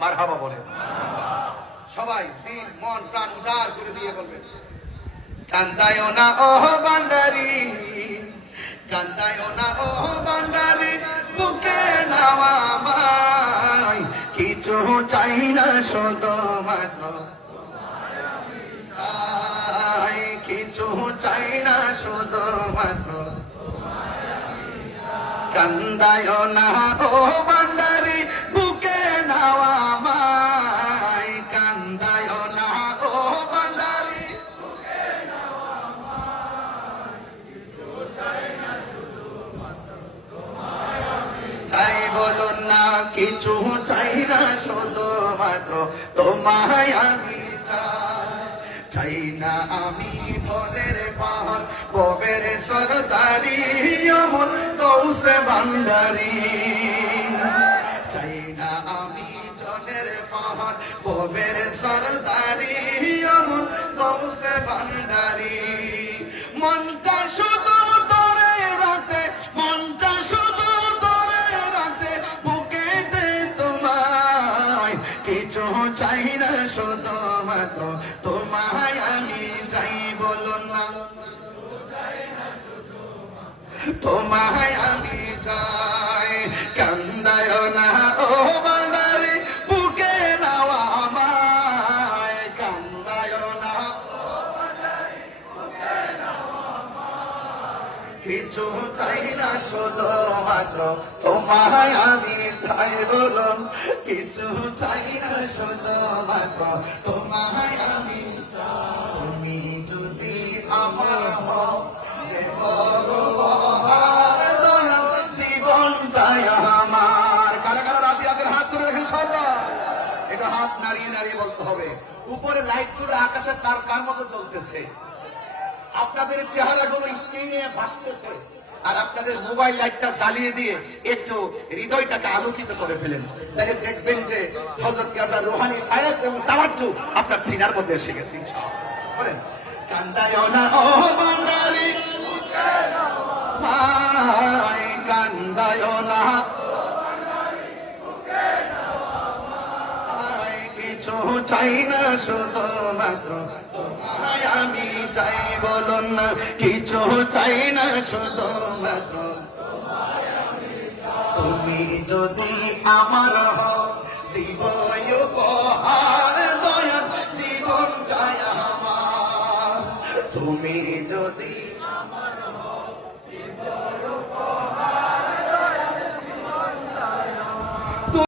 মারহাবা বলেন। সবাই দিল মন প্রাণ উজাড় করে দিয়ে বলবেন, কান্দায় না ও ভান্ডারি, কান্দায় না ও ভান্ডারি, বুকে নাওয়া আমায়, কিছু চাই না শুধু মাত্র চাই, কিছু চাই না শুধু মাত্র, কান্দায় না ও ভান্ডারি, বুকে নাওয়া আমায়, কান্দায় না ও ভান্ডারি, চাই বলুন না, কিছু চাই না শুধু মাত্র তোমায় আমি চাই, চাই না আমি ভোরের পাহাড় কবের সরদারি, অমন গৌসে ভান্ডারি, চাই না আমি জনের পাহাড় কবের সরদারি, অমন গৌসে ভান্ডারি, মনটা শুধু ধরে রাখতে, মনটা শুধু ধরে রাখতে, বুকেতে তোমায়, কিছু চাই না শুধু মাত্র তোমায় আমি চাই বলুন না, তোমায় আমি চাই, কান্দায় না ও ভান্ডারি, বুকে নাওয়া আমায়, কান্দায় না ও ভান্ডারি, বুকে নাওয়া আমায়, কিছু চাই না শুধু মাত্র তোমায় আমি চাই বলুন, কিছু চাই না শুধু মাত্র তোমায় আমি চাই, তুমি যদি আমার হও দেব উপহার, দয়াল জীবনটাই আমার। কারা কারা রাজি আছেন হাত তুলে দেখেন সবাই, এটা হাত নাড়িয়ে নাড়িয়ে বলতে হবে। উপরে লাইট গুলো আকাশের তার কার মতো চলতেছে, আপনাদের চেহারাগুলো স্ক্রিনে ভাসতেছে, আর আপনাদের মোবাইল লাইটটা জ্বালিয়ে দিয়ে একটু হৃদয়টাকে আলোকিত করে ফেলেন, তাহলে দেখবেন যে হযরত কেবলা রুহানি ফায়াজ এবং তাওয়াজ্জুহ আপনার সিনার মধ্যে এসে গেছে ইনশাআল্লাহ। বলেন, কান্দায় না ও ভান্ডারি, বুকে নাওয়া আমায়, কান্দায় না ও ভান্ডারি, বুকে নাওয়া আমায়, কিছু চাই না শুধু মাত্র তোমায় আমি চাই বলুন না, কিছু চাই না শুধু মাত্র তোমায় আমি চাই, তুমি যদি আমার হও দিব